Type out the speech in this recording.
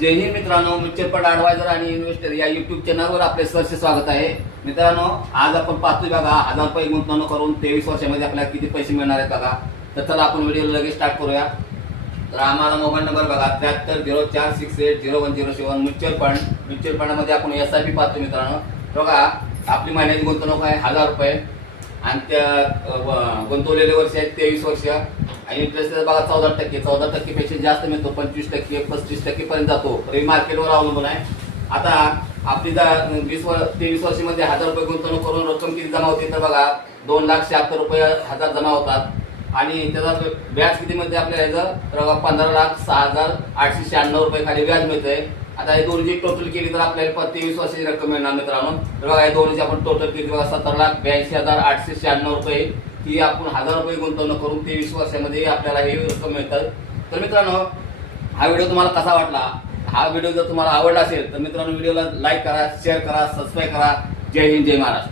जय हिंद मित्रांनो, mutual fund adviser आणि investor या युट्यूब चॅनलवर आपले सहर्ष स्वागत आहे. मित्रांनो, आज आपण पाहतोय बघा 1000 रुपये गुंतवणूक करून 23 वर्षामध्ये आपल्याला किती पैसे मिळणार आहेत बघा. तर चला आपण व्हिडिओ लगेच स्टार्ट करूया. तर आम्हाला मोबाईल नंबर बघा 7304680107. म्युच्युअल फंडमध्ये आपण SIP पाहतो मित्रांनो. बघा आपली महिन्याची गुंतवणूक आहे 1000 रुपये आणि त्या गुंतवलेले वर्ष आहेत 23 वर्ष आणि इंटरेस्ट बघा 14% पेक्षा जास्त मिळतो. 25% 35% पर्यंत जातो. मार्केटवर अवलंबून आहे. आता आपली 23 वर्षामध्ये 1000 रुपये गुंतवणूक करून रक्कम किती जमा होते तर बघा 2,76,000 रुपये जमा होतात आणि त्याचा व्याज किती मिळते आपल्याला तर बघा 15,06,896 रुपये खाली व्याज मिळतंय. आता हे दोन्हीची टोटल केली तर आपल्याला 23 वर्षाची रक्कम मिळणार मित्रांनो. तर बघा हे दोन्हीची आपण टोटल केली बघा 17,82,896 रुपये ही आपण 1000 रुपये गुंतवणूक करून 23 वर्षामध्ये आपल्याला ही रक्कम मिळतात. तर मित्रांनो, हा व्हिडिओ तुम्हाला कसा वाटला? हा व्हिडिओ जर तुम्हाला आवडला असेल तर मित्रांनो व्हिडिओला लाईक करा, शेअर करा, सबस्क्राईब करा. जय हिंद, जय महाराष्ट्र.